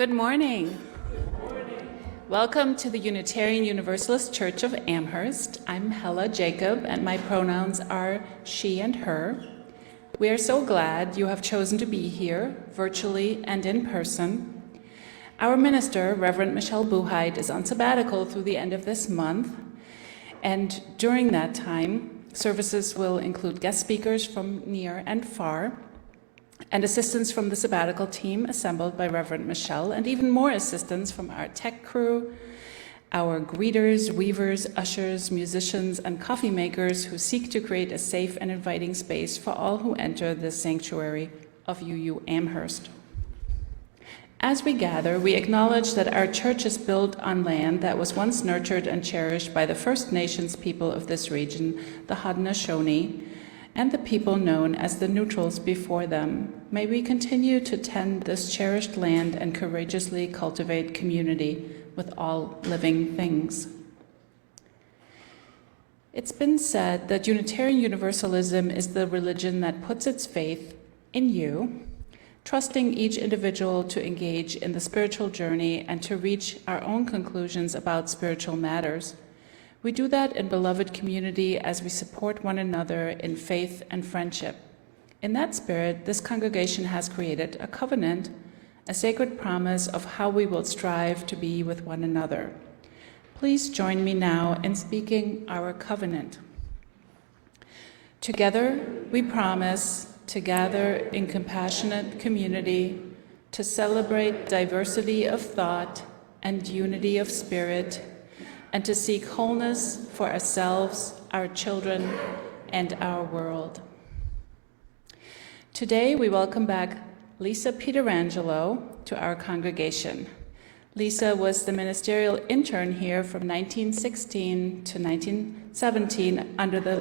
Good morning. Welcome to the Unitarian Universalist Church of Amherst. I'm Hella Jacob, and my pronouns are she and her. We are so glad you have chosen to be here, virtually and in person. Our minister, Reverend Michelle Buhide, is on sabbatical through the end of this month, and during that time, services will include guest speakers from near and far, and assistance from the sabbatical team assembled by Reverend Michelle, and even more assistance from our tech crew, our greeters, weavers, ushers, musicians, and coffee makers who seek to create a safe and inviting space for all who enter this sanctuary of UU Amherst. As we gather, we acknowledge that our church is built on land that was once nurtured and cherished by the First Nations people of this region, the Haudenosaunee, and the people known as the Neutrals before them. May we continue to tend this cherished land and courageously cultivate community with all living things. It's been said that Unitarian Universalism is the religion that puts its faith in you, trusting each individual to engage in the spiritual journey and to reach our own conclusions about spiritual matters. We do that in beloved community as we support one another in faith and friendship. In that spirit, this congregation has created a covenant, a sacred promise of how we will strive to be with one another. Please join me now in speaking our covenant. Together, we promise to gather in compassionate community, to celebrate diversity of thought and unity of spirit, and to seek wholeness for ourselves, our children, and our world. Today, we welcome back Lisa Peterangelo to our congregation. Lisa was the ministerial intern here from 1916 to 1917 under the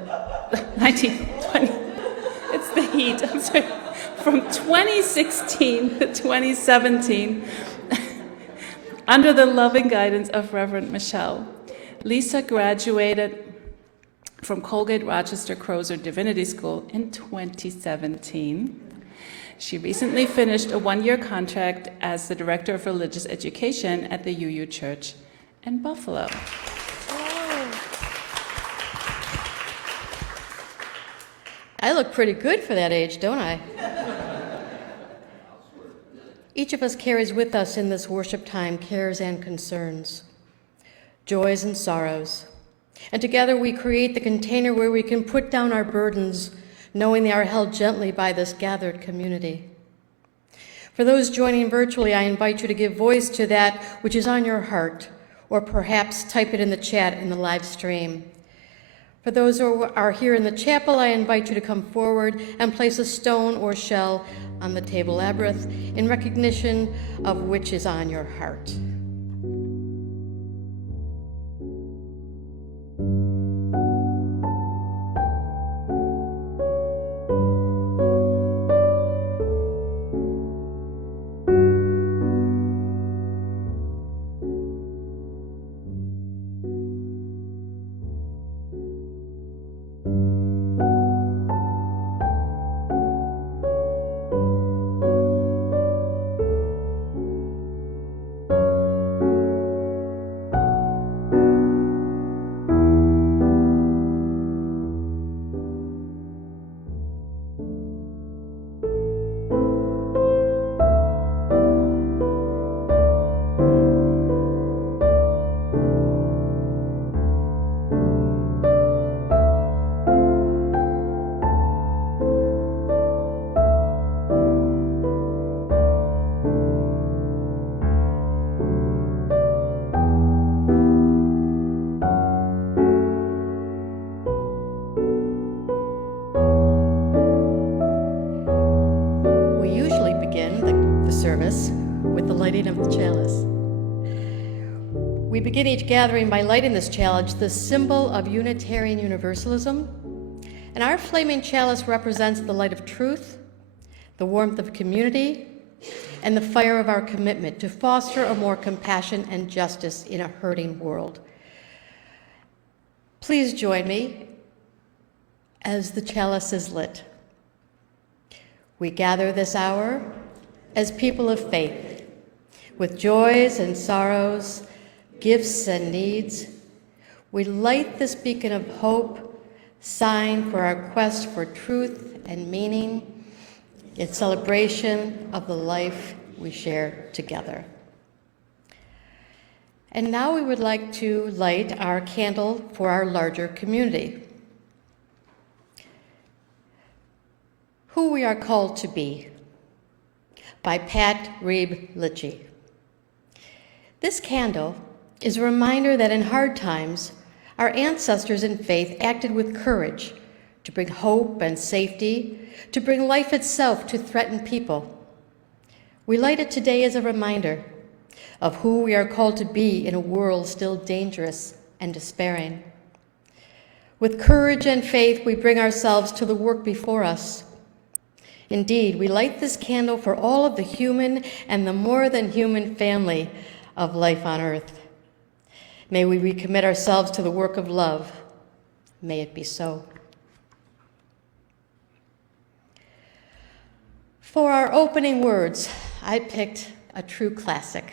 1920. It's the heat, I'm sorry. From 2016 to 2017, under the loving guidance of Reverend Michelle. Lisa graduated from Colgate, Rochester, Crozier Divinity School in 2017. She recently finished a one-year contract as the Director of Religious Education at the UU Church in Buffalo. I look pretty good for that age, don't I? Each of us carries with us in this worship time cares and concerns, joys and sorrows. And together we create the container where we can put down our burdens, knowing they are held gently by this gathered community. For those joining virtually, I invite you to give voice to that which is on your heart, or perhaps type it in the chat in the live stream. For those who are here in the chapel, I invite you to come forward and place a stone or shell on the table labyrinth in recognition of which is on your heart. We begin each gathering by lighting this chalice, the symbol of Unitarian Universalism. And our flaming chalice represents the light of truth, the warmth of community, and the fire of our commitment to foster a more compassion and justice in a hurting world. Please join me as the chalice is lit. We gather this hour as people of faith, with joys and sorrows, gifts and needs, we light this beacon of hope, sign for our quest for truth and meaning, in celebration of the life we share together. And now we would like to light our candle for our larger community. Who We Are Called to Be, by Pat Reeb Litchie. This candle is a reminder that in hard times, our ancestors in faith acted with courage to bring hope and safety, to bring life itself to threatened people. We light it today as a reminder of who we are called to be in a world still dangerous and despairing. With courage and faith, we bring ourselves to the work before us. Indeed, we light this candle for all of the human and the more than human family of life on earth. May we recommit ourselves to the work of love. May it be so. For our opening words, I picked a true classic.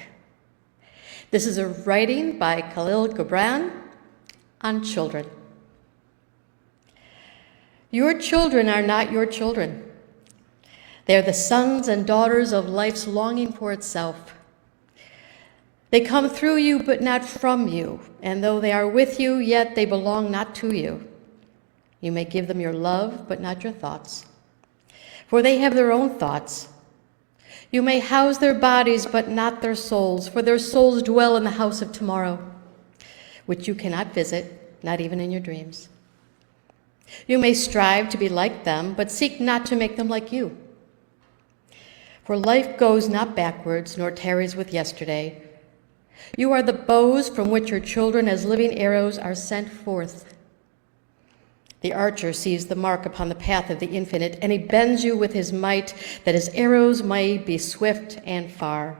This is a writing by Khalil Gibran on children. Your children are not your children. They are the sons and daughters of life's longing for itself. They come through you, but not from you, and though they are with you, yet they belong not to you. You may give them your love, but not your thoughts, for they have their own thoughts. You may house their bodies, but not their souls, for their souls dwell in the house of tomorrow, which you cannot visit, not even in your dreams. You may strive to be like them, but seek not to make them like you. For life goes not backwards, nor tarries with yesterday. You are the bows from which your children as living arrows are sent forth. The archer sees the mark upon the path of the infinite, and he bends you with his might, that his arrows may be swift and far.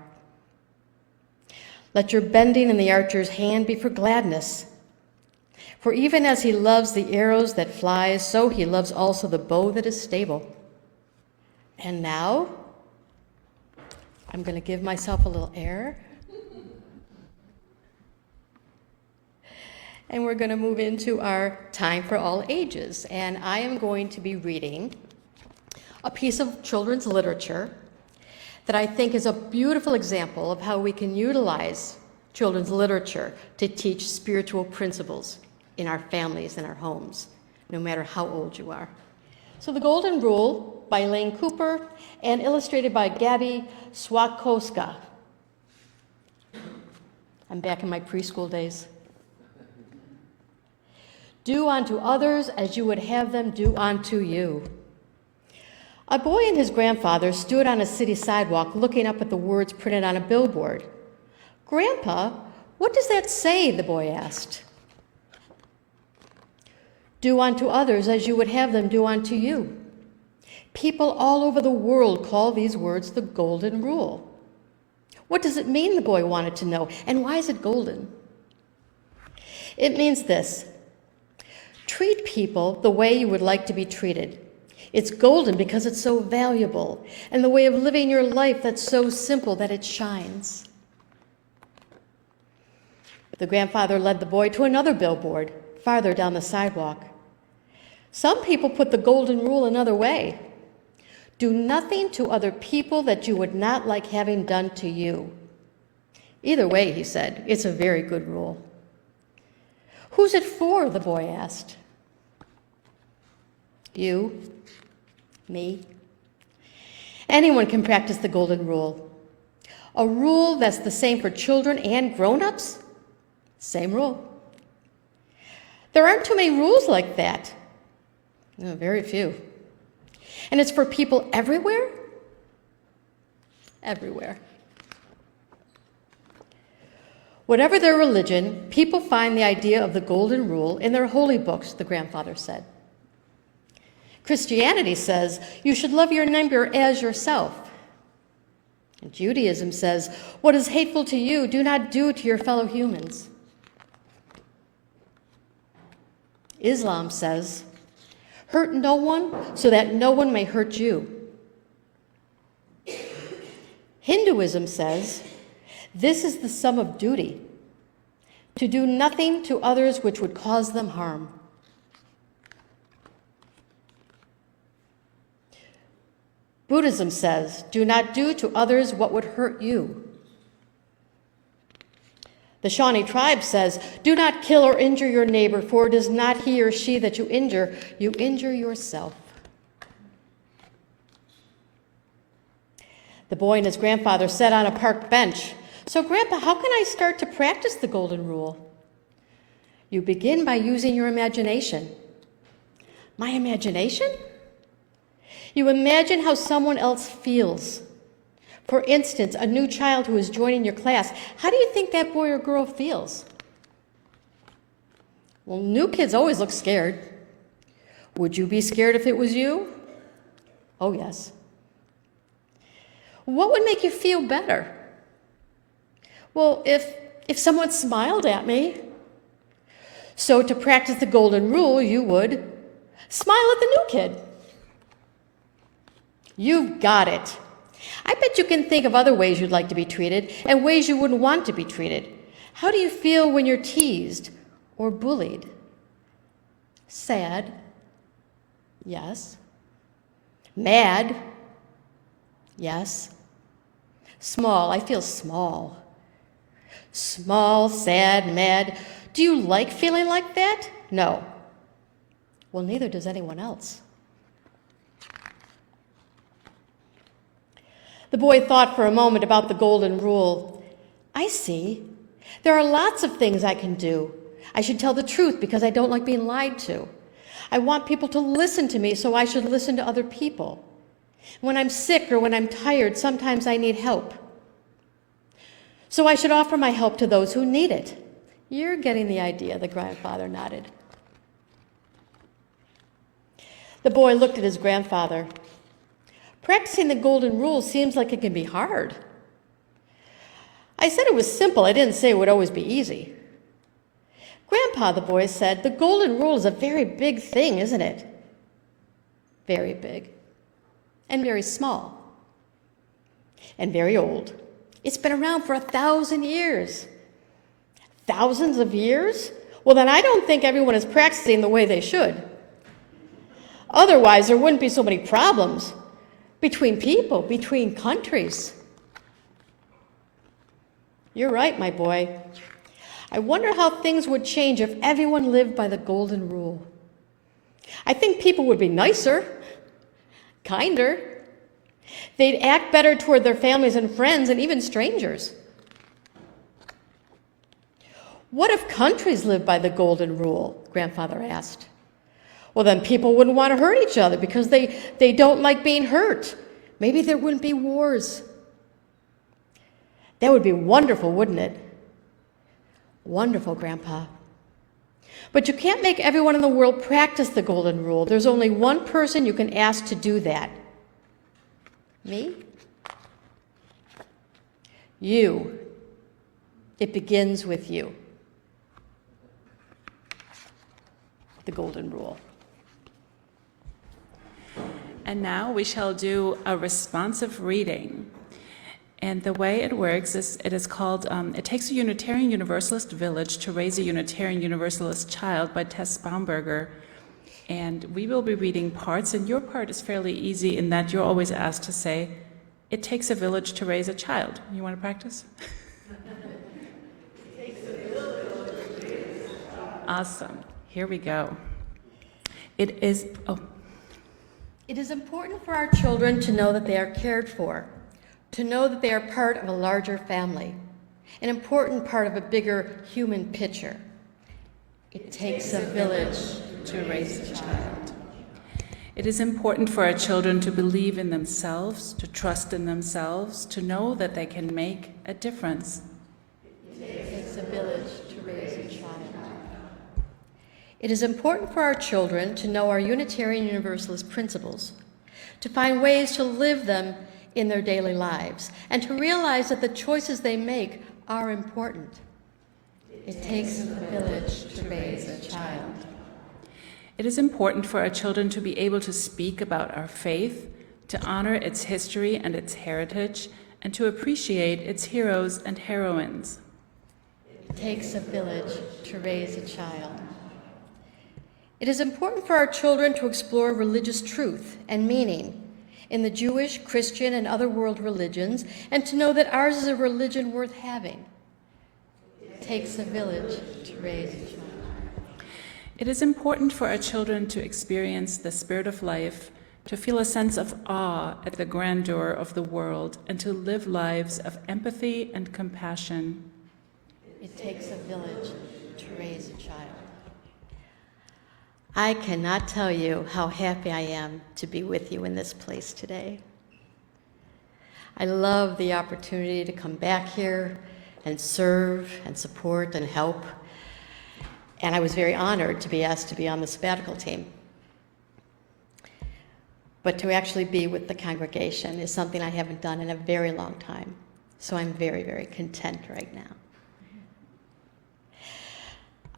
Let your bending in the archer's hand be for gladness. For even as he loves the arrows that fly, so he loves also the bow that is stable. And now, I'm going to give myself a little air. And we're going to move into our time for all ages. And I am going to be reading a piece of children's literature that I think is a beautiful example of how we can utilize children's literature to teach spiritual principles in our families and our homes, no matter how old you are. So The Golden Rule by Lane Cooper and illustrated by Gabby Swakowska. I'm back in my preschool days. Do unto others as you would have them do unto you. A boy and his grandfather stood on a city sidewalk looking up at the words printed on a billboard. "Grandpa, what does that say?" the boy asked. Do unto others as you would have them do unto you. People all over the world call these words the Golden Rule. What does it mean, the boy wanted to know, and why is it golden? It means this: treat people the way you would like to be treated. It's golden because it's so valuable, and the way of living your life that's so simple that it shines. The grandfather led the boy to another billboard, farther down the sidewalk. Some people put the Golden Rule another way. Do nothing to other people that you would not like having done to you. Either way, he said, it's a very good rule. Who's it for? The boy asked. You, me. Anyone can practice the Golden Rule. A rule that's the same for children and grown-ups? Same rule. There aren't too many rules like that. No, very few. And it's for people everywhere? Everywhere. Whatever their religion, people find the idea of the Golden Rule in their holy books, the grandfather said. Christianity says you should love your neighbor as yourself. And Judaism says, what is hateful to you, do not do to your fellow humans. Islam says, hurt no one so that no one may hurt you. Hinduism says, This is the sum of duty, to do nothing to others which would cause them harm. Buddhism says, do not do to others what would hurt you. The Shawnee tribe says, do not kill or injure your neighbor, for it is not he or she that you injure yourself. The boy and his grandfather sat on a park bench. So, Grandpa, how can I start to practice the golden rule? You begin by using your imagination. My imagination? You imagine how someone else feels. For instance, a new child who is joining your class. How do you think that boy or girl feels? Well, new kids always look scared. Would you be scared if it was you? Oh, yes. What would make you feel better? Well, if someone smiled at me. So to practice the golden rule, you would smile at the new kid. You've got it. I bet you can think of other ways you'd like to be treated and ways you wouldn't want to be treated. How do you feel when you're teased or bullied? Sad? Yes. Mad? Yes. Small. I feel small. Small, sad, mad. Do you like feeling like that? No. Well, neither does anyone else. The boy thought for a moment about the golden rule. I see. There are lots of things I can do. I should tell the truth because I don't like being lied to. I want people to listen to me, so I should listen to other people. When I'm sick or when I'm tired, sometimes I need help. So I should offer my help to those who need it. You're getting the idea, the grandfather nodded. The boy looked at his grandfather. Practicing the golden rule seems like it can be hard. I said it was simple. I didn't say it would always be easy. Grandpa, the boy said, the golden rule is a very big thing, isn't it? Very big. And very small. And very old. It's been around for 1,000 years. Thousands of years? Well, then I don't think everyone is practicing the way they should. Otherwise, there wouldn't be so many problems between people, between countries. You're right, my boy. I wonder how things would change if everyone lived by the golden rule. I think people would be nicer, kinder. They'd act better toward their families and friends and even strangers. What if countries lived by the golden rule? Grandfather asked. Well, then people wouldn't want to hurt each other because they don't like being hurt. Maybe there wouldn't be wars. That would be wonderful, wouldn't it? Wonderful, Grandpa. But you can't make everyone in the world practice the golden rule. There's only one person you can ask to do that. Me? You. It begins with you. The golden rule. And now we shall do a responsive reading. And the way it works is it is called, It Takes a Unitarian Universalist Village to Raise a Unitarian Universalist Child by Tess Baumberger. And we will be reading parts, and your part is fairly easy in that you're always asked to say, it takes a village to raise a child. You want to practice? It takes a village to raise a child. Awesome. Here we go. It is important for our children to know that they are cared for, to know that they are part of a larger family, an important part of a bigger human picture. It takes a village to raise a child. It is important for our children to believe in themselves, to trust in themselves, to know that they can make a difference. It takes a village to raise a child. It is important for our children to know our Unitarian Universalist principles, to find ways to live them in their daily lives, and to realize that the choices they make are important. It takes a village to raise a child. It is important for our children to be able to speak about our faith, to honor its history and its heritage, and to appreciate its heroes and heroines. It takes a village to raise a child. It is important for our children to explore religious truth and meaning in the Jewish, Christian, and other world religions, and to know that ours is a religion worth having. It takes a village to raise a child. It is important for our children to experience the spirit of life, to feel a sense of awe at the grandeur of the world, and to live lives of empathy and compassion. It takes a village to raise a child. I cannot tell you how happy I am to be with you in this place today. I love the opportunity to come back here and serve and support and help. And I was very honored to be asked to be on the sabbatical team. But to actually be with the congregation is something I haven't done in a very long time. So I'm very, very content right now.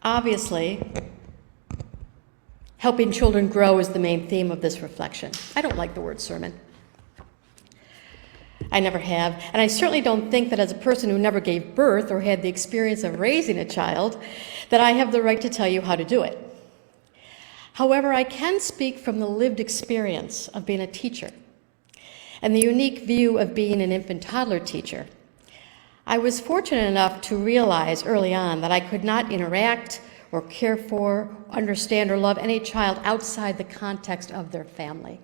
Obviously, helping children grow is the main theme of this reflection. I don't like the word sermon. I never have, and I certainly don't think that as a person who never gave birth or had the experience of raising a child, that I have the right to tell you how to do it. However, I can speak from the lived experience of being a teacher and the unique view of being an infant-toddler teacher. I was fortunate enough to realize early on that I could not interact or care for, understand, or love any child outside the context of their family.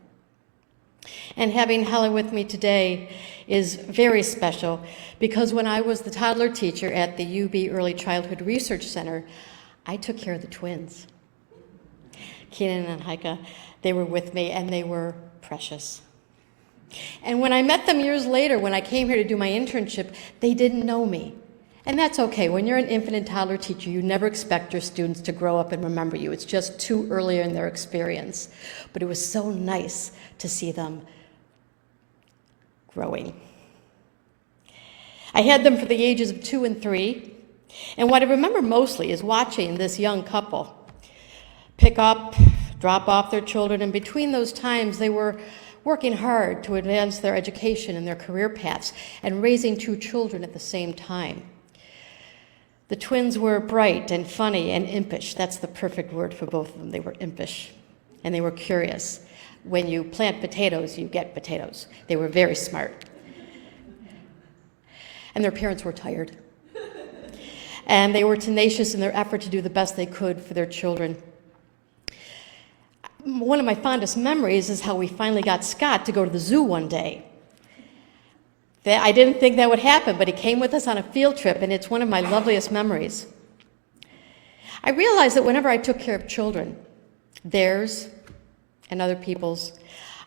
And having Helen with me today is very special because when I was the toddler teacher at the UB Early Childhood Research Center, I took care of the twins. Keenan and Heike, they were with me and they were precious. And when I met them years later, when I came here to do my internship, they didn't know me. And that's okay. When you're an infant and toddler teacher, you never expect your students to grow up and remember you. It's just too early in their experience. But it was so nice to see them growing. I had them for the ages of 2 and 3. And what I remember mostly is watching this young couple pick up, drop off their children. And between those times, they were working hard to advance their education and their career paths and raising 2 children at the same time. The twins were bright and funny and impish. That's the perfect word for both of them. They were impish and they were curious. When you plant potatoes, you get potatoes. They were very smart. And their parents were tired. And they were tenacious in their effort to do the best they could for their children. One of my fondest memories is how we finally got Scott to go to the zoo one day. I didn't think that would happen, but he came with us on a field trip, and it's one of my loveliest memories. I realized that whenever I took care of children, theirs and other people's,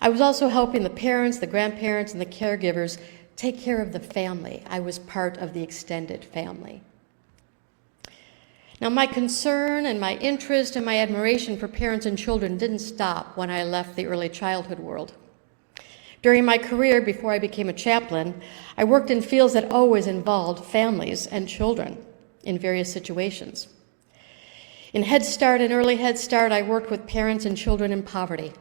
I was also helping the parents, the grandparents, and the caregivers take care of the family. I was part of the extended family. Now, my concern and my interest and my admiration for parents and children didn't stop when I left the early childhood world. During my career, before I became a chaplain, I worked in fields that always involved families and children in various situations. In Head Start and Early Head Start, I worked with parents and children in poverty.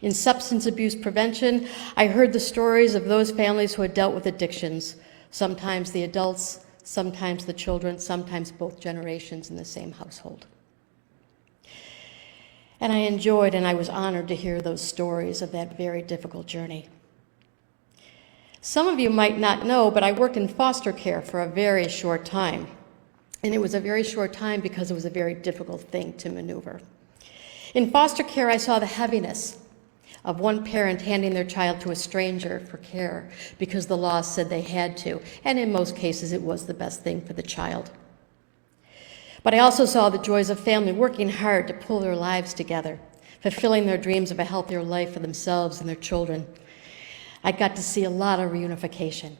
In substance abuse prevention, I heard the stories of those families who had dealt with addictions, sometimes the adults, sometimes the children, sometimes both generations in the same household. And I enjoyed and I was honored to hear those stories of that very difficult journey. Some of you might not know, but I worked in foster care for a very short time. And it was a very short time because it was a very difficult thing to maneuver. In foster care, I saw the heaviness of one parent handing their child to a stranger for care because the law said they had to, and in most cases it was the best thing for the child. But I also saw the joys of family working hard to pull their lives together, fulfilling their dreams of a healthier life for themselves and their children. I got to see a lot of reunification,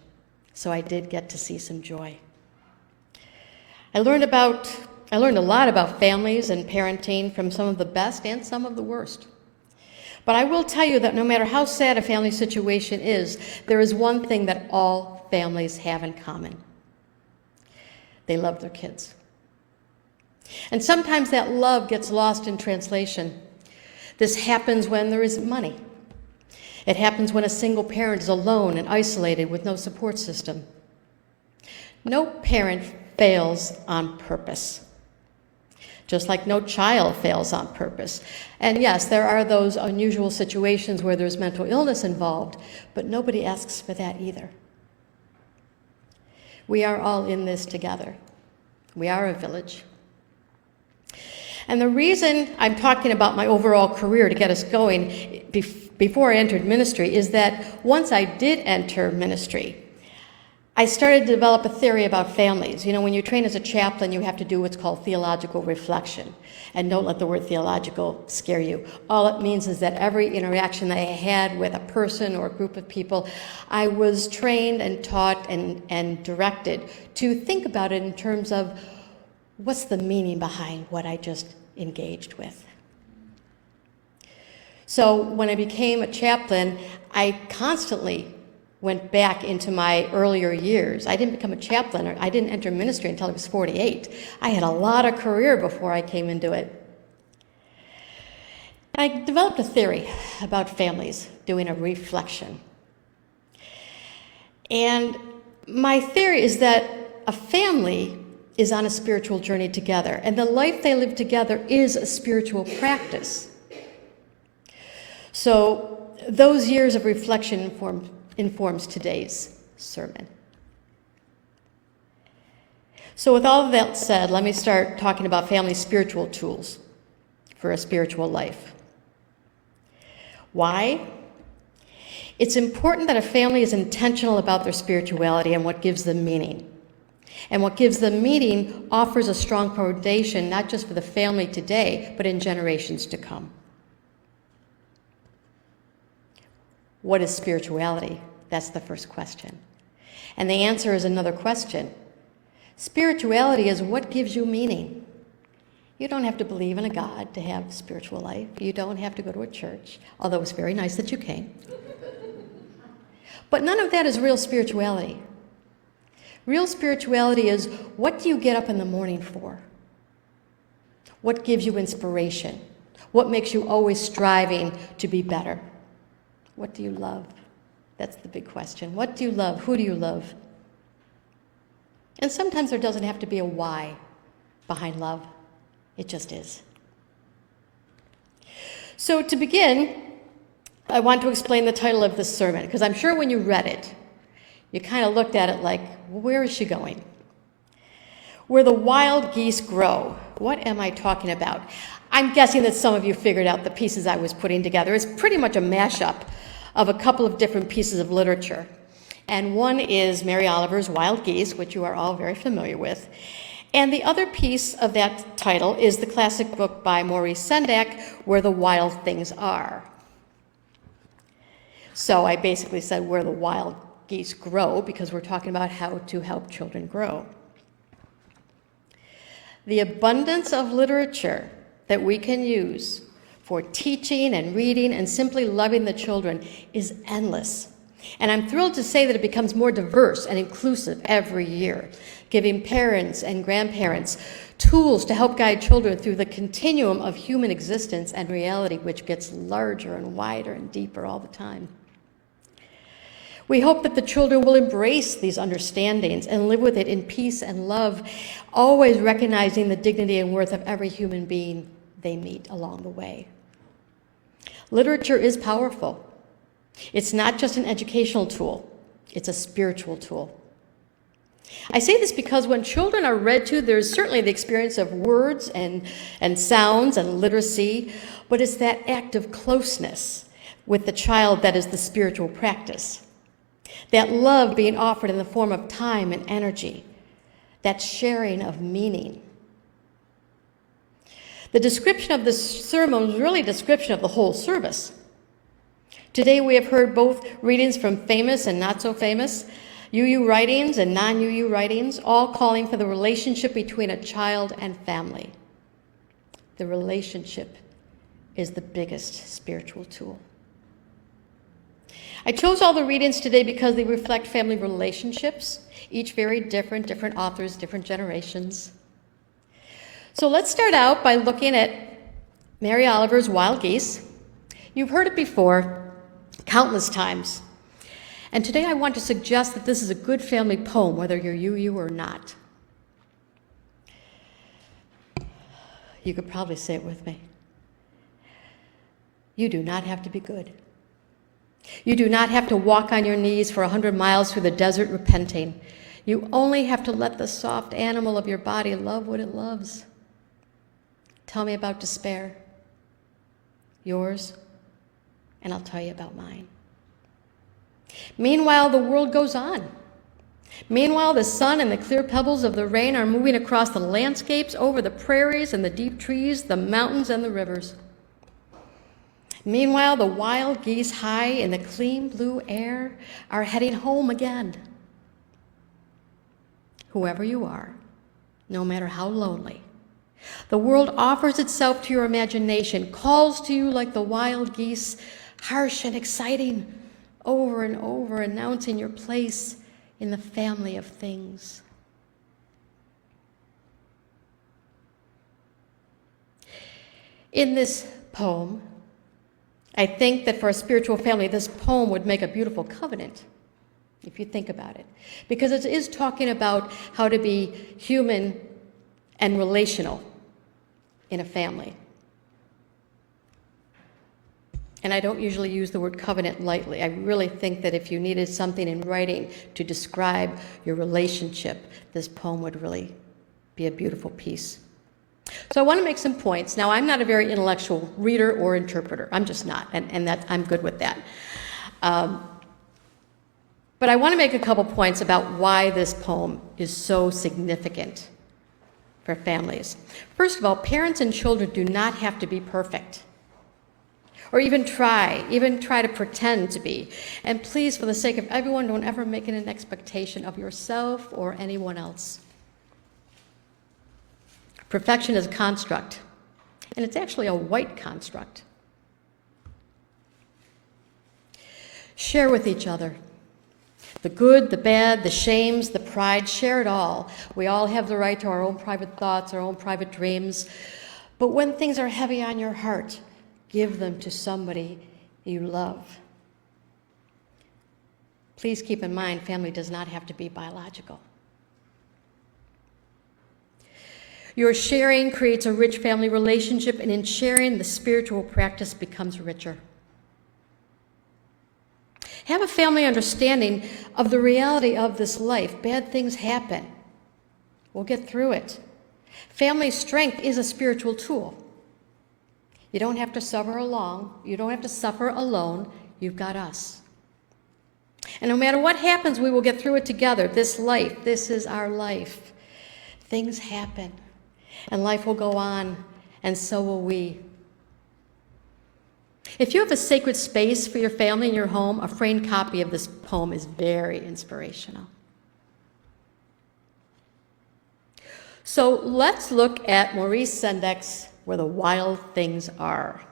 so I did get to see some joy. I learned a lot about families and parenting from some of the best and some of the worst. But I will tell you that no matter how sad a family situation is, there is one thing that all families have in common. They love their kids. And sometimes that love gets lost in translation. This happens when there isn't money. It happens when a single parent is alone and isolated with no support system. No parent fails on purpose, just like no child fails on purpose. And yes, there are those unusual situations where there's mental illness involved, but nobody asks for that either. We are all in this together. We are a village. And the reason I'm talking about my overall career to get us going before I entered ministry is that once I did enter ministry, I started to develop a theory about families. You know, when you train as a chaplain, you have to do what's called theological reflection. And don't let the word theological scare you. All it means is that every interaction that I had with a person or a group of people, I was trained and taught and directed to think about it in terms of what's the meaning behind what I just engaged with. So when I became a chaplain, I constantly went back into my earlier years. I didn't become a chaplain, or I didn't enter ministry until I was 48. I had a lot of career before I came into it. I developed a theory about families, doing a reflection. And my theory is that a family is on a spiritual journey together, and the life they live together is a spiritual practice. So those years of reflection informs today's sermon. So with all of that said, let me start talking about family spiritual tools for a spiritual life. Why? It's important that a family is intentional about their spirituality and what gives them meaning. And what gives them meaning offers a strong foundation, not just for the family today, but in generations to come. What is spirituality? That's the first question. And the answer is another question. Spirituality is what gives you meaning. You don't have to believe in a God to have a spiritual life. You don't have to go to a church, although it's very nice that you came. But none of that is real spirituality. Real spirituality is, what do you get up in the morning for? What gives you inspiration? What makes you always striving to be better? What do you love? That's the big question. What do you love? Who do you love? And sometimes there doesn't have to be a why behind love. It just is. So to begin, I want to explain the title of this sermon, because I'm sure when you read it, you kind of looked at it like, where is she going? Where the wild geese grow. What am I talking about? I'm guessing that some of you figured out the pieces I was putting together. It's pretty much a mashup of a couple of different pieces of literature. And one is Mary Oliver's Wild Geese, which you are all very familiar with. And the other piece of that title is the classic book by Maurice Sendak, Where the Wild Things Are. So I basically said where the wild geese grow, because we're talking about how to help children grow. The abundance of literature that we can use for teaching and reading and simply loving the children is endless. And I'm thrilled to say that it becomes more diverse and inclusive every year, giving parents and grandparents tools to help guide children through the continuum of human existence and reality, which gets larger and wider and deeper all the time. We hope that the children will embrace these understandings and live with it in peace and love, always recognizing the dignity and worth of every human being they meet along the way. Literature is powerful. It's not just an educational tool, it's a spiritual tool. I say this because when children are read to, there's certainly the experience of words and sounds and literacy, but it's that act of closeness with the child that is the spiritual practice. That love being offered in the form of time and energy, that sharing of meaning. The description of this sermon is really a description of the whole service. Today we have heard both readings from famous and not so famous, UU writings and non-UU writings, all calling for the relationship between a child and family. The relationship is the biggest spiritual tool. I chose all the readings today because they reflect family relationships, each very different authors, different generations. So let's start out by looking at Mary Oliver's Wild Geese. You've heard it before. countless times. And today I want to suggest that this is a good family poem, whether you're UU or not. You could probably say it with me. You do not have to be good. You do not have to walk on your knees for 100 miles through the desert repenting. You only have to let the soft animal of your body love what it loves. Tell me about despair, yours, and I'll tell you about mine. Meanwhile, the world goes on. Meanwhile, the sun and the clear pebbles of the rain are moving across the landscapes, over the prairies and the deep trees, the mountains and the rivers. Meanwhile, the wild geese high in the clean blue air are heading home again. Whoever you are, no matter how lonely, the world offers itself to your imagination, calls to you like the wild geese, harsh and exciting, over and over, announcing your place in the family of things. In this poem, I think that for a spiritual family, this poem would make a beautiful covenant, if you think about it, because it is talking about how to be human and relational in a family. And I don't usually use the word covenant lightly. I really think that if you needed something in writing to describe your relationship, this poem would really be a beautiful piece. So I want to make some points. Now, I'm not a very intellectual reader or interpreter. I'm just not, and that I'm good with that. But I want to make a couple points about why this poem is so significant for families. First of all, parents and children do not have to be perfect, or even try to pretend to be. And please, for the sake of everyone, don't ever make it an expectation of yourself or anyone else. Perfection is a construct, and it's actually a white construct. Share with each other. The good, the bad, the shames, the pride, share it all. We all have the right to our own private thoughts, our own private dreams. But when things are heavy on your heart, give them to somebody you love. Please keep in mind, family does not have to be biological. Your sharing creates a rich family relationship, and in sharing, the spiritual practice becomes richer. Have a family understanding of the reality of this life. Bad things happen. We'll get through it. Family strength is a spiritual tool. You don't have to suffer alone. You don't have to suffer alone. You've got us. And no matter what happens, we will get through it together. This life, this is our life. Things happen, and life will go on, and so will we. If you have a sacred space for your family in your home, a framed copy of this poem is very inspirational. So let's look at Maurice Sendak Where the Wild Things Are.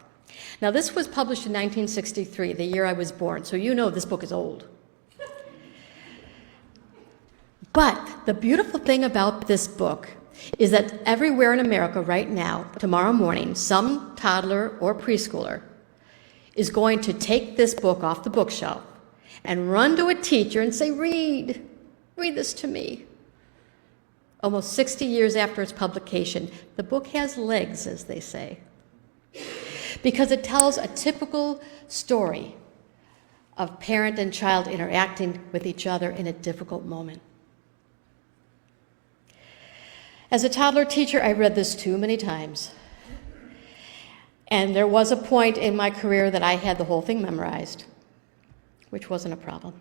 Now, this was published in 1963, the year I was born, so you know this book is old. But the beautiful thing about this book is that everywhere in America right now, tomorrow morning, some toddler or preschooler is going to take this book off the bookshelf and run to a teacher and say, read this to me. Almost 60 years after its publication, the book has legs, as they say, because it tells a typical story of parent and child interacting with each other in a difficult moment. As a toddler teacher, I read this too many times. And there was a point in my career that I had the whole thing memorized, which wasn't a problem.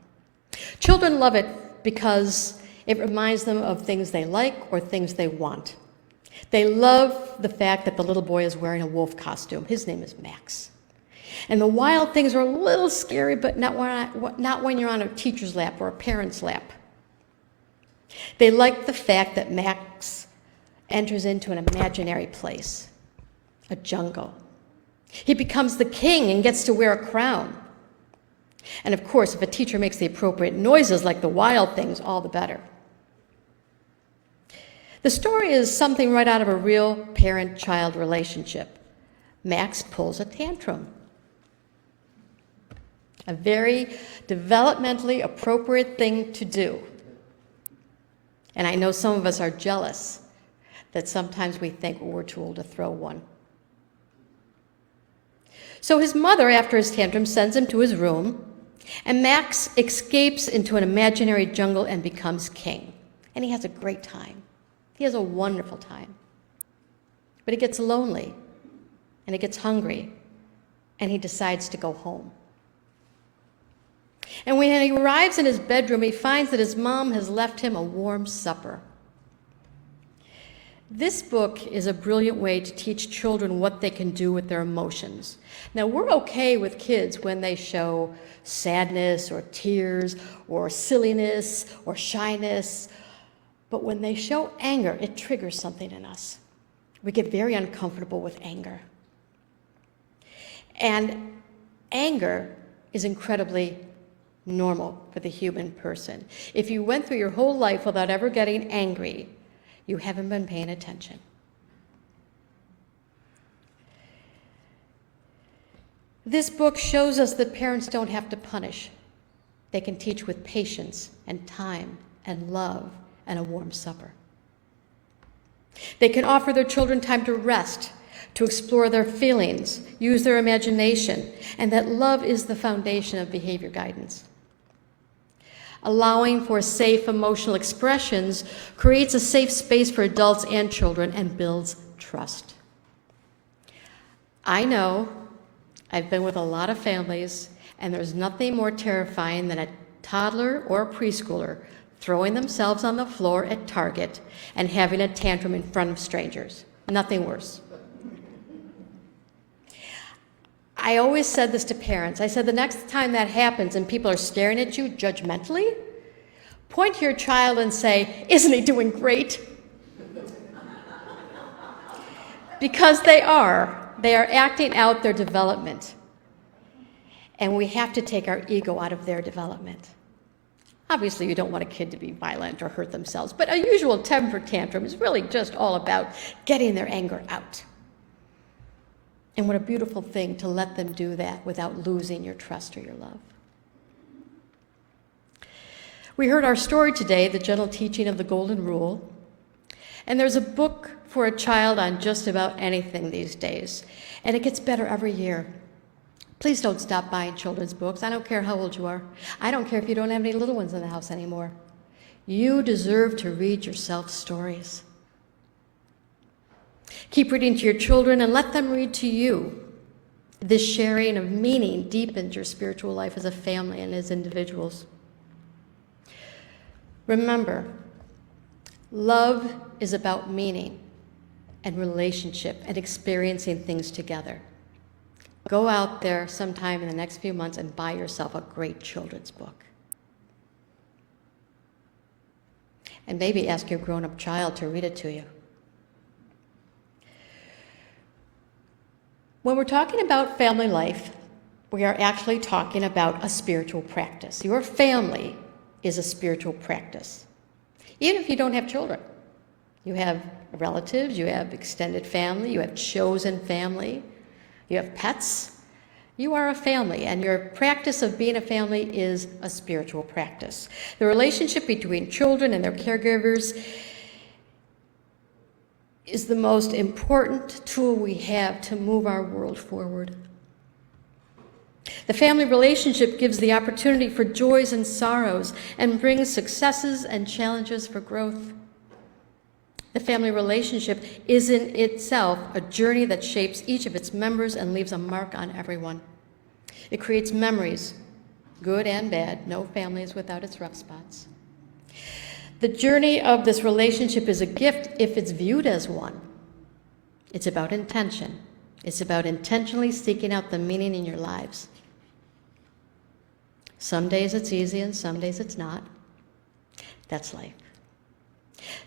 Children love it because it reminds them of things they like or things they want. They love the fact that the little boy is wearing a wolf costume. His name is Max. And the wild things are a little scary, but not when you're on a teacher's lap or a parent's lap. They like the fact that Max enters into an imaginary place, a jungle. He becomes the king and gets to wear a crown. And of course, if a teacher makes the appropriate noises like the wild things, all the better. The story is something right out of a real parent-child relationship. Max pulls a tantrum. A very developmentally appropriate thing to do. And I know some of us are jealous that sometimes we think, well, we're too old to throw one. So his mother, after his tantrum, sends him to his room, and Max escapes into an imaginary jungle and becomes king. And he has a great time. He has a wonderful time. But he gets lonely, and he gets hungry, and he decides to go home. And when he arrives in his bedroom, he finds that his mom has left him a warm supper. This book is a brilliant way to teach children what they can do with their emotions. Now, we're okay with kids when they show sadness or tears or silliness or shyness, but when they show anger, it triggers something in us. We get very uncomfortable with anger. And anger is incredibly normal for the human person. If you went through your whole life without ever getting angry, you haven't been paying attention. This book shows us that parents don't have to punish. They can teach with patience and time and love and a warm supper. They can offer their children time to rest, to explore their feelings, use their imagination, and that love is the foundation of behavior guidance. Allowing for safe emotional expressions creates a safe space for adults and children and builds trust. I know I've been with a lot of families, and there's nothing more terrifying than a toddler or a preschooler throwing themselves on the floor at Target and having a tantrum in front of strangers. Nothing worse. I always said this to parents. I said, the next time that happens and people are staring at you judgmentally, point to your child and say, "Isn't he doing great?" Because they are acting out their development. And we have to take our ego out of their development. Obviously, you don't want a kid to be violent or hurt themselves, but a usual temper tantrum is really just all about getting their anger out. And what a beautiful thing to let them do that without losing your trust or your love. We heard our story today, The Gentle Teaching of the Golden Rule. And there's a book for a child on just about anything these days. And it gets better every year. Please don't stop buying children's books. I don't care how old you are. I don't care if you don't have any little ones in the house anymore. You deserve to read yourself stories. Keep reading to your children and let them read to you. This sharing of meaning deepens your spiritual life as a family and as individuals. Remember, love is about meaning and relationship and experiencing things together. Go out there sometime in the next few months and buy yourself a great children's book. And maybe ask your grown-up child to read it to you. When we're talking about family life, we are actually talking about a spiritual practice. Your family is a spiritual practice. Even if you don't have children. You have relatives, you have extended family, you have chosen family, you have pets. You are a family, and your practice of being a family is a spiritual practice. The relationship between children and their caregivers is the most important tool we have to move our world forward. The family relationship gives the opportunity for joys and sorrows and brings successes and challenges for growth. The family relationship is in itself a journey that shapes each of its members and leaves a mark on everyone. It creates memories, good and bad. No family is without its rough spots. The journey of this relationship is a gift if it's viewed as one. It's about intention. It's about intentionally seeking out the meaning in your lives. Some days it's easy and some days it's not. That's life.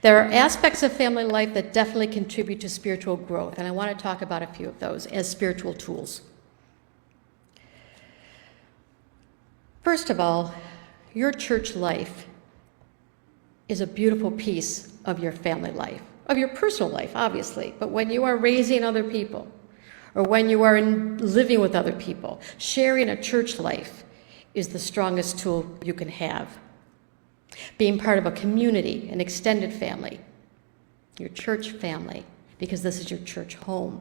There are aspects of family life that definitely contribute to spiritual growth, and I want to talk about a few of those as spiritual tools. First of all, your church life is a beautiful piece of your family life, of your personal life, obviously, but when you are raising other people, or when you are living with other people, sharing a church life, is the strongest tool you can have. Being part of a community, an extended family, your church family, because this is your church home.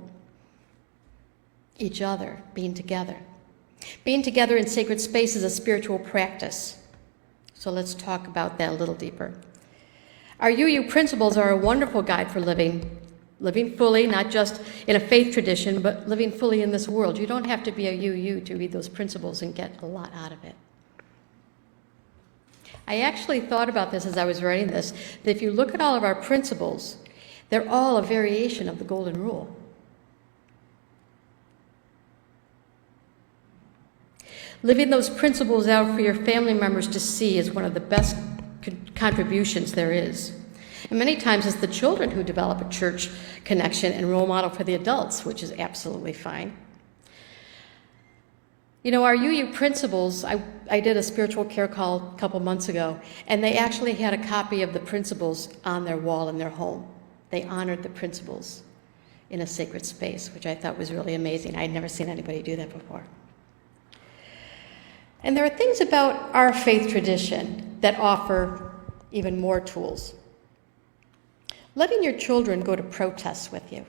Each other, being together. Being together in sacred space is a spiritual practice. So let's talk about that a little deeper. Our UU principles are a wonderful guide for living fully, not just in a faith tradition, but living fully in this world. You don't have to be a UU to read those principles and get a lot out of it. I actually thought about this as I was writing this, that if you look at all of our principles, they're all a variation of the Golden Rule. Living those principles out for your family members to see is one of the best contributions there is. And many times it's the children who develop a church connection and role model for the adults, which is absolutely fine. You know, our UU principles, I did a spiritual care call a couple months ago, and they actually had a copy of the principles on their wall in their home. They honored the principles in a sacred space, which I thought was really amazing. I'd never seen anybody do that before. And there are things about our faith tradition that offer even more tools. Letting your children go to protests with you.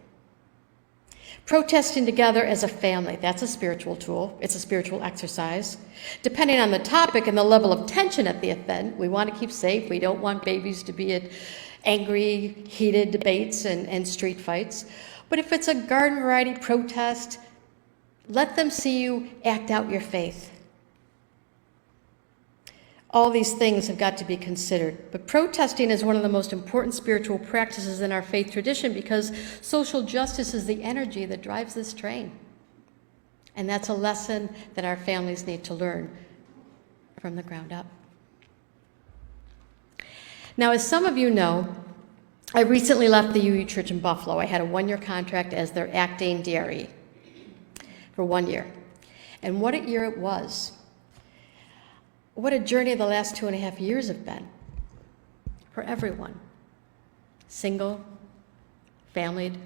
Protesting together as a family, that's a spiritual tool. It's a spiritual exercise. Depending on the topic and the level of tension at the event, we want to keep safe. We don't want babies to be at angry, heated debates and street fights. But if it's a garden variety protest, let them see you act out your faith. All these things have got to be considered. But protesting is one of the most important spiritual practices in our faith tradition because social justice is the energy that drives this train. And that's a lesson that our families need to learn from the ground up. Now, as some of you know, I recently left the UU Church in Buffalo. I had a one-year contract as their acting DRE for 1 year. And what a year it was. What a journey the last 2.5 years have been for everyone. Single, familied.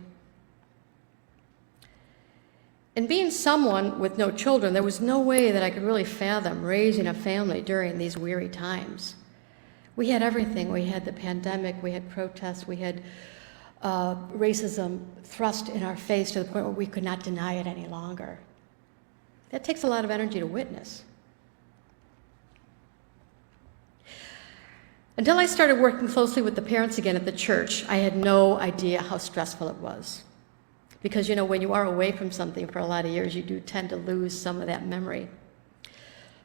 And being someone with no children, there was no way that I could really fathom raising a family during these weary times. We had everything. We had the pandemic, we had protests, we had racism thrust in our face to the point where we could not deny it any longer. That takes a lot of energy to witness. Until I started working closely with the parents again at the church, I had no idea how stressful it was. Because, you know, when you are away from something for a lot of years, you do tend to lose some of that memory.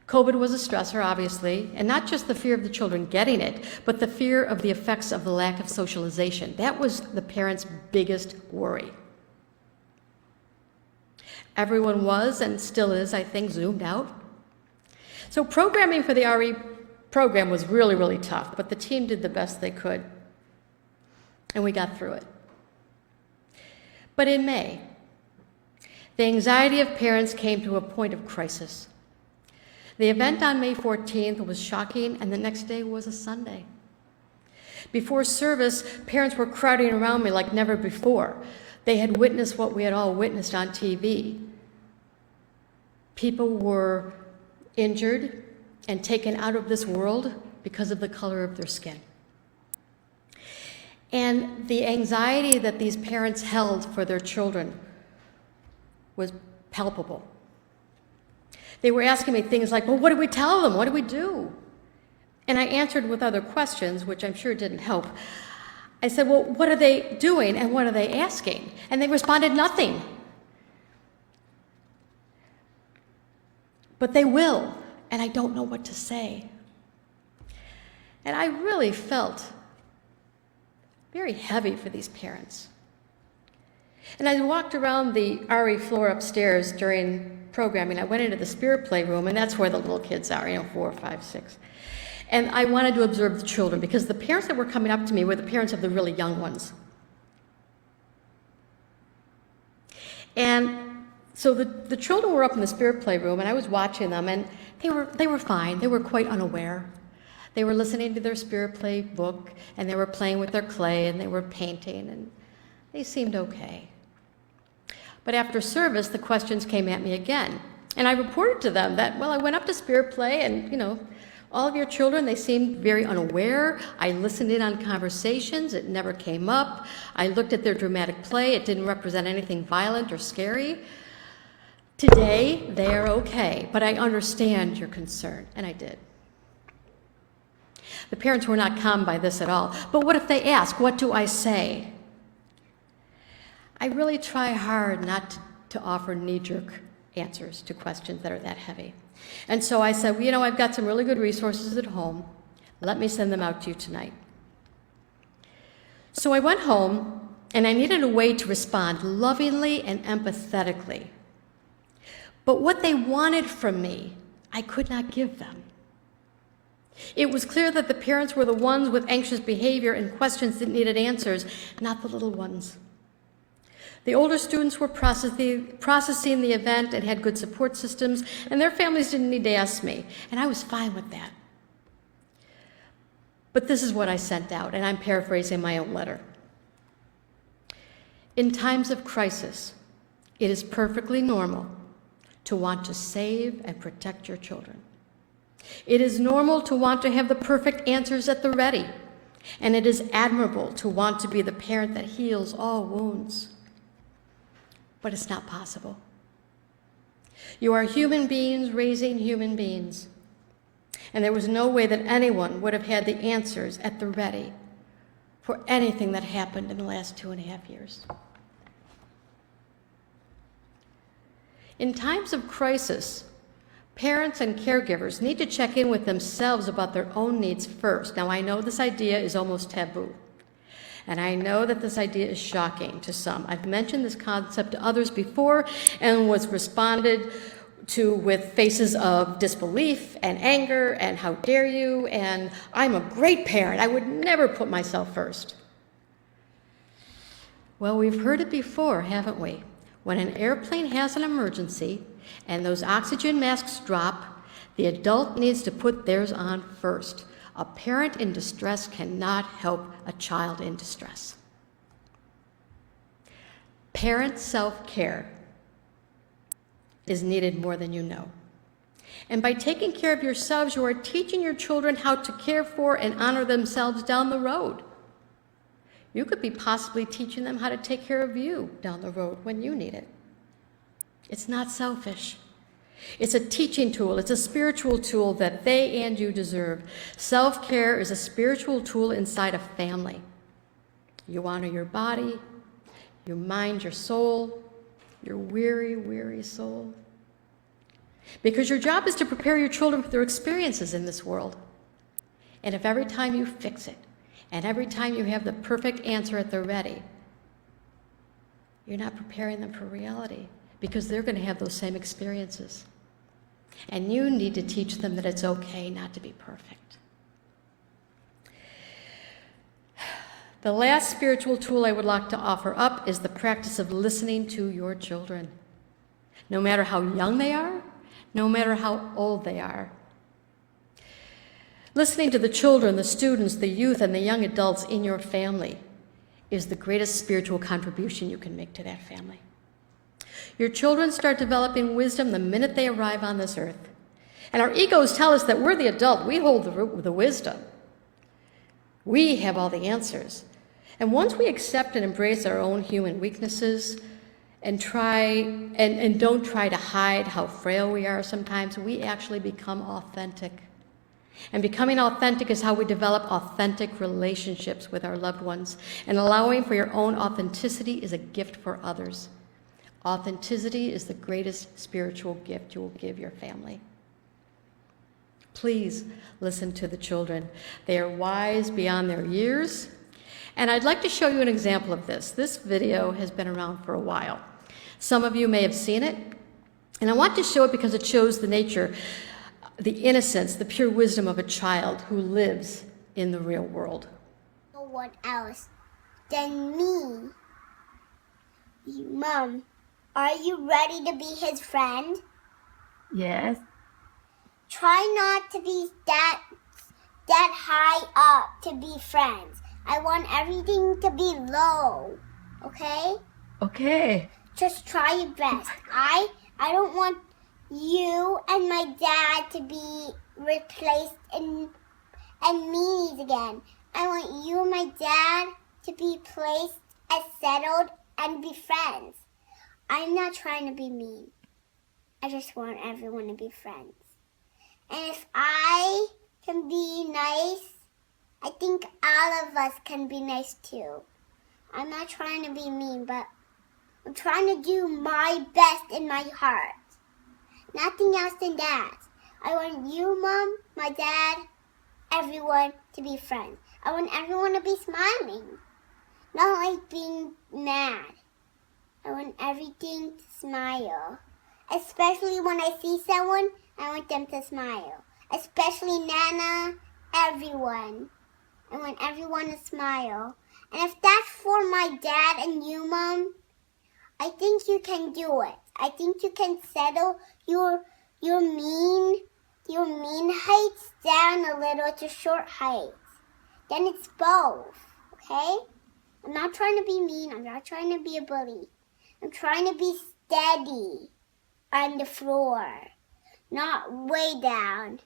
COVID was a stressor, obviously, and not just the fear of the children getting it, but the fear of the effects of the lack of socialization. That was the parents' biggest worry. Everyone was, and still is, I think, zoomed out. So programming for the RE program was really, really tough, but the team did the best they could, and we got through it. But in May, the anxiety of parents came to a point of crisis. The event on May 14th was shocking, and the next day was a Sunday. Before service, parents were crowding around me like never before. They had witnessed what we had all witnessed on TV. People were injured and taken out of this world because of the color of their skin. And the anxiety that these parents held for their children was palpable. They were asking me things like, well, what do we tell them? What do we do? And I answered with other questions, which I'm sure didn't help. I said, well, what are they doing and what are they asking? And they responded, nothing. But they will. And I don't know what to say. And I really felt very heavy for these parents. And I walked around the RE floor upstairs during programming. I went into the spirit playroom, and that's where the little kids are, 4, 5, 6. And I wanted to observe the children because the parents that were coming up to me were the parents of the really young ones. And so the children were up in the spirit playroom, and I was watching them, and they were fine. They were quite unaware. They were listening to their spirit play book, and they were playing with their clay, and they were painting, and they seemed okay. But after service, the questions came at me again. And I reported to them that, well, I went up to Spirit Play and, all of your children, they seemed very unaware. I listened in on conversations. It never came up. I looked at their dramatic play. It didn't represent anything violent or scary. Today, they're okay, but I understand your concern, and I did. The parents were not calmed by this at all. But what if they ask, what do I say? I really try hard not to offer knee-jerk answers to questions that are that heavy. And so I said, well, I've got some really good resources at home. Let me send them out to you tonight. So I went home, and I needed a way to respond lovingly and empathetically. But what they wanted from me, I could not give them. It was clear that the parents were the ones with anxious behavior and questions that needed answers, not the little ones. The older students were processing the event and had good support systems, and their families didn't need to ask me, and I was fine with that. But this is what I sent out, and I'm paraphrasing my own letter. In times of crisis, it is perfectly normal to want to save and protect your children. It is normal to want to have the perfect answers at the ready, and it is admirable to want to be the parent that heals all wounds. But it's not possible. You are human beings raising human beings, and there was no way that anyone would have had the answers at the ready for anything that happened in the last 2.5 years. In times of crisis, parents and caregivers need to check in with themselves about their own needs first. Now, I know this idea is almost taboo, and I know that this idea is shocking to some. I've mentioned this concept to others before and was responded to with faces of disbelief and anger and how dare you, and I'm a great parent. I would never put myself first. Well, we've heard it before, haven't we? When an airplane has an emergency and those oxygen masks drop, the adult needs to put theirs on first. A parent in distress cannot help a child in distress. Parent self-care is needed more than you know. And by taking care of yourselves, you are teaching your children how to care for and honor themselves down the road. You could be possibly teaching them how to take care of you down the road when you need it. It's not selfish. It's a teaching tool. It's a spiritual tool that they and you deserve. Self-care is a spiritual tool inside a family. You honor your body, your mind, your soul, your weary, weary soul. Because your job is to prepare your children for their experiences in this world. And if every time you fix it, and every time you have the perfect answer at the ready, you're not preparing them for reality, because they're going to have those same experiences. And you need to teach them that it's okay not to be perfect. The last spiritual tool I would like to offer up is the practice of listening to your children. No matter how young they are, no matter how old they are. Listening to the children, the students, the youth, and the young adults in your family is the greatest spiritual contribution you can make to that family. Your children start developing wisdom the minute they arrive on this earth. And our egos tell us that we're the adult. We hold the wisdom. We have all the answers. And once we accept and embrace our own human weaknesses and don't try to hide how frail we are sometimes, we actually become authentic. And becoming authentic is how we develop authentic relationships with our loved ones. And allowing for your own authenticity is a gift for others. Authenticity is the greatest spiritual gift you will give your family. Please listen to the children. They are wise beyond their years. And I'd like to show you an example of this. This video has been around for a while. Some of you may have seen it. And I want to show it because it shows the nature, the innocence, the pure wisdom of a child who lives in the real world. No one else than me. Mom, are you ready to be his friend? Yes. Try not to be that high up to be friends. I want everything to be low, okay? Okay. Just try your best. I don't want you and my dad to be replaced and meanies again. I want you and my dad to be placed as settled and be friends. I'm not trying to be mean. I just want everyone to be friends. And if I can be nice, I think all of us can be nice too. I'm not trying to be mean, but I'm trying to do my best in my heart. Nothing else than that. I want you, Mom, my dad, everyone to be friends. I want everyone to be smiling, not like being mad. I want everything to smile. Especially when I see someone, I want them to smile. Especially Nana, everyone. I want everyone to smile. And if that's for my dad and you, Mom, I think you can do it. I think you can settle your mean heights down a little to short heights. Then it's both, okay? I'm not trying to be mean. I'm not trying to be a bully. I'm trying to be steady on the floor, not way down,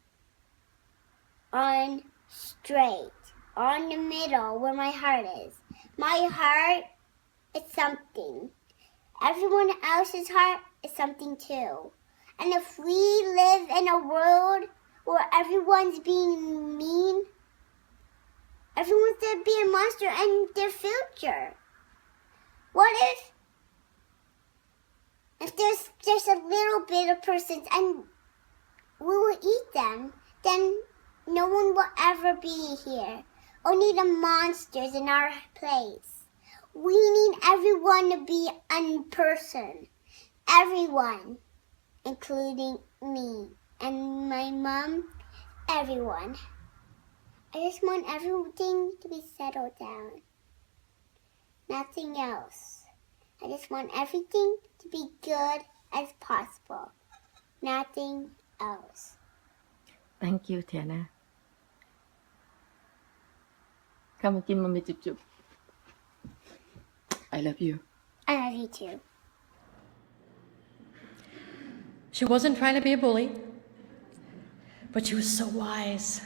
on straight, on the middle where my heart is. My heart is something. Everyone else's heart is something too. And if we live in a world where everyone's being mean, everyone's going to be a monster in their future. What if there's just a little bit of persons and we will eat them, then no one will ever be here. Only the monsters in our place. We need everyone to be a person. Everyone, including me and my mom, everyone. I just want everything to be settled down. Nothing else. I just want everything to be good as possible. Nothing else. Thank you, Tiana. Come and give mommy chup chup. I love you. I love you too. She wasn't trying to be a bully, but she was so wise.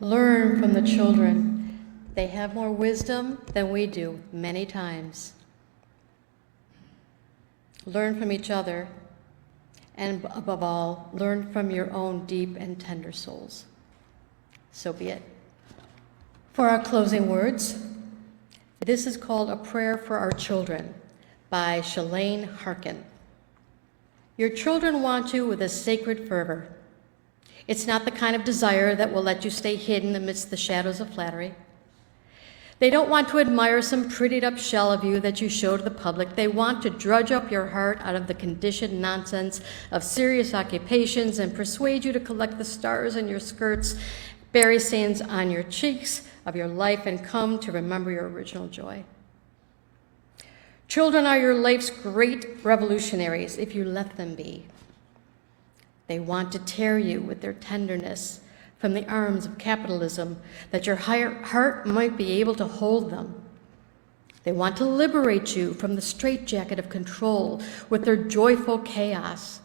Learn from the children. They have more wisdom than we do many times. Learn from each other, and above all, learn from your own deep and tender souls. So be it. For our closing words, this is called A Prayer for Our Children by Shalane Harkin. Your children want you with a sacred fervor. It's not the kind of desire that will let you stay hidden amidst the shadows of flattery. They don't want to admire some prettied up shell of you that you show to the public. They want to drudge up your heart out of the conditioned nonsense of serious occupations and persuade you to collect the stars in your skirts, berry stains on your cheeks of your life, and come to remember your original joy. Children are your life's great revolutionaries if you let them be. They want to tear you with their tenderness from the arms of capitalism, that your heart might be able to hold them. They want to liberate you from the straitjacket of control with their joyful chaos.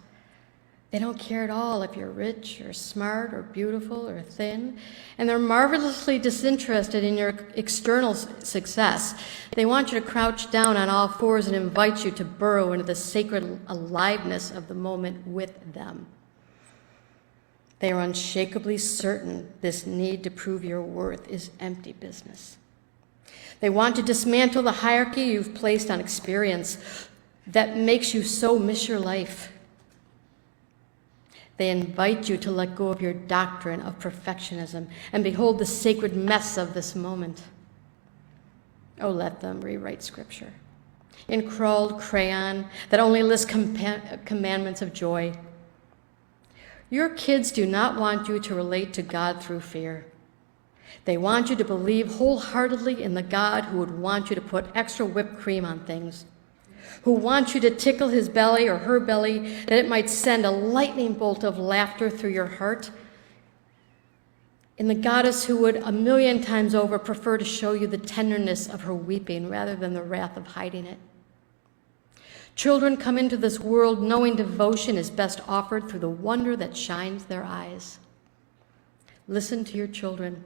They don't care at all if you're rich or smart or beautiful or thin, and they're marvelously disinterested in your external success. They want you to crouch down on all fours and invite you to burrow into the sacred aliveness of the moment with them. They are unshakably certain this need to prove your worth is empty business. They want to dismantle the hierarchy you've placed on experience that makes you so miss your life. They invite you to let go of your doctrine of perfectionism and behold the sacred mess of this moment. Oh, let them rewrite Scripture in crawled crayon that only lists commandments of joy. Your kids do not want you to relate to God through fear. They want you to believe wholeheartedly in the God who would want you to put extra whipped cream on things, who wants you to tickle his belly or her belly that it might send a lightning bolt of laughter through your heart, in the goddess who would 1,000,000 times over prefer to show you the tenderness of her weeping rather than the wrath of hiding it. Children come into this world knowing devotion is best offered through the wonder that shines their eyes. Listen to your children.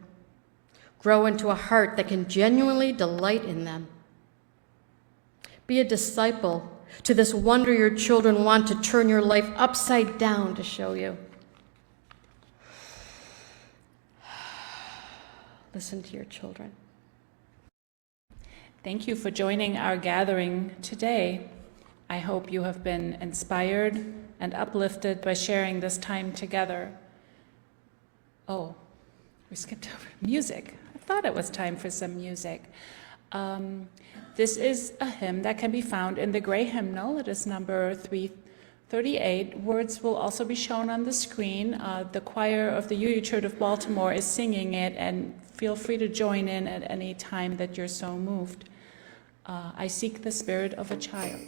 Grow into a heart that can genuinely delight in them. Be a disciple to this wonder your children want to turn your life upside down to show you. Listen to your children. Thank you for joining our gathering today. I hope you have been inspired and uplifted by sharing this time together. Oh, we skipped over music. I thought it was time for some music. This is a hymn that can be found in the gray hymnal. It is number 338. Words will also be shown on the screen. The choir of the UU Church of Baltimore is singing it, and feel free to join in at any time that you're so moved. I seek the spirit of a child.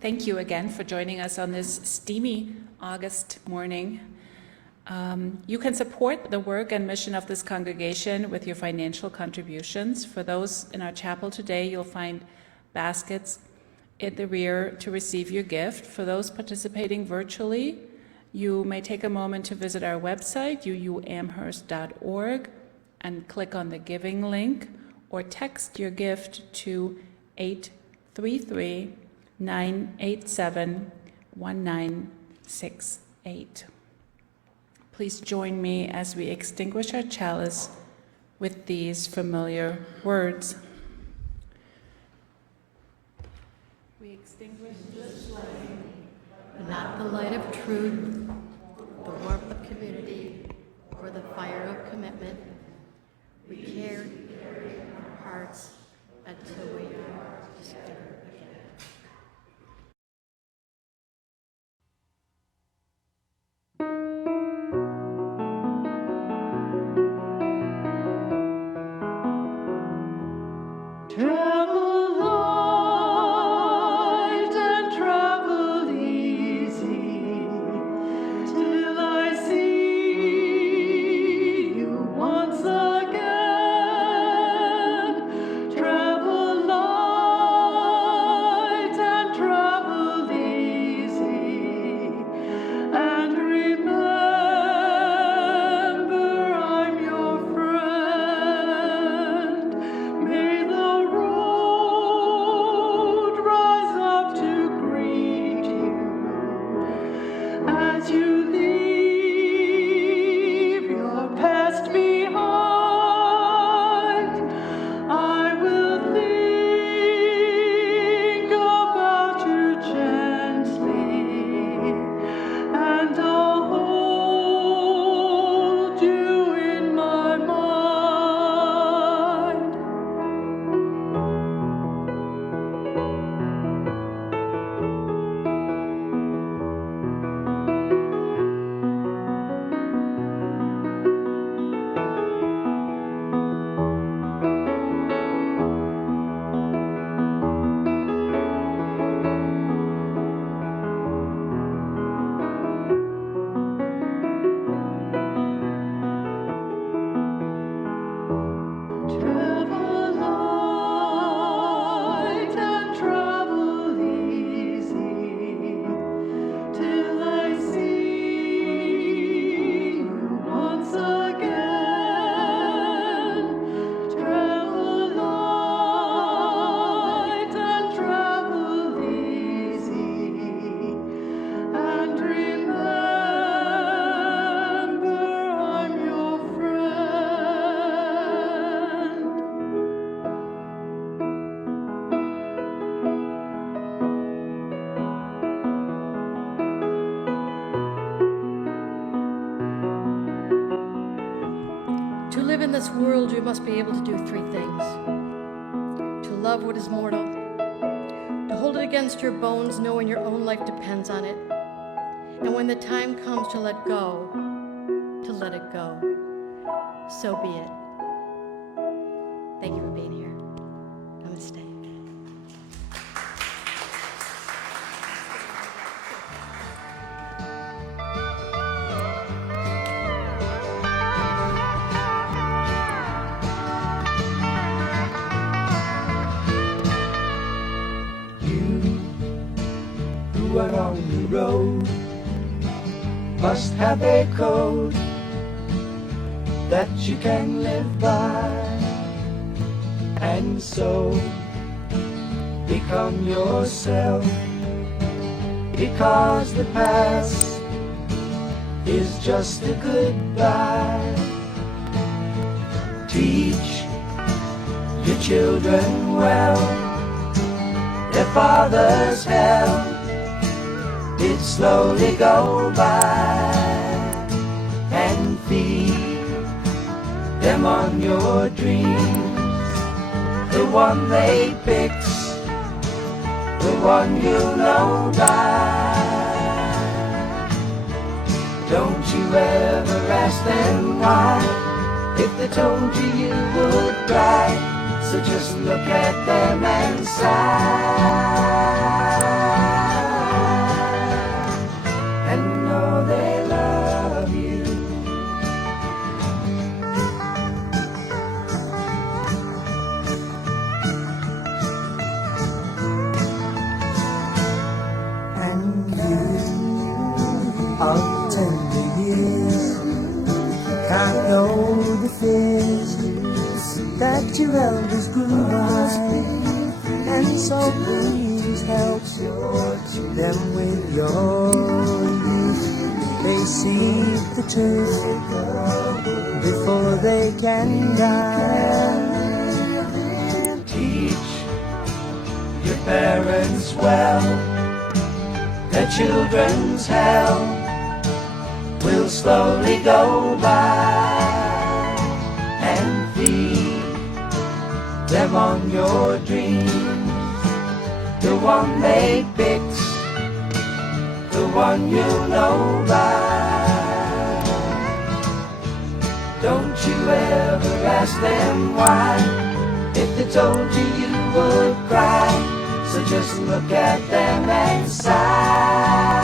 Thank you again for joining us on this steamy August morning. You can support the work and mission of this congregation with your financial contributions. For those in our chapel today, you'll find baskets in the rear to receive your gift. For those participating virtually, you may take a moment to visit our website, uuamherst.org, and click on the giving link, or text your gift to 833-987-1968. Please join me as we extinguish our chalice with these familiar words. We extinguish this flame, Not the light of truth, the warmth of community, or the fire of commitment. We carry in our hearts until we are together again. Travel light and travel easy, till I see you once again. Travel light and travel easy, and remember I'm your friend. May the road this world, you must be able to do three things: to love what is mortal, to hold it against your bones, knowing your own life depends on it, and when the time comes to let go, to let it go. So be it. Thank you for being here. Namaste. Who are on the road must have a code that you can live by, and so become yourself, because the past is just a goodbye. Teach your children well, their father's hell did slowly go by, and feed them on your dreams, the one they picked, the one you know by. Don't you ever ask them why, if they told you you would cry, so just look at them and sigh. And know they love you. And you of tender years can't know the fears that your elders grew by, and so please help them with your youth. They see the truth before they can die. Teach your parents well, their children's hell will slowly go by, and feed them on your dreams, the one they picked, the one you know by. Don't you ever ask them why, if they told you you would cry, so just look at them and sigh.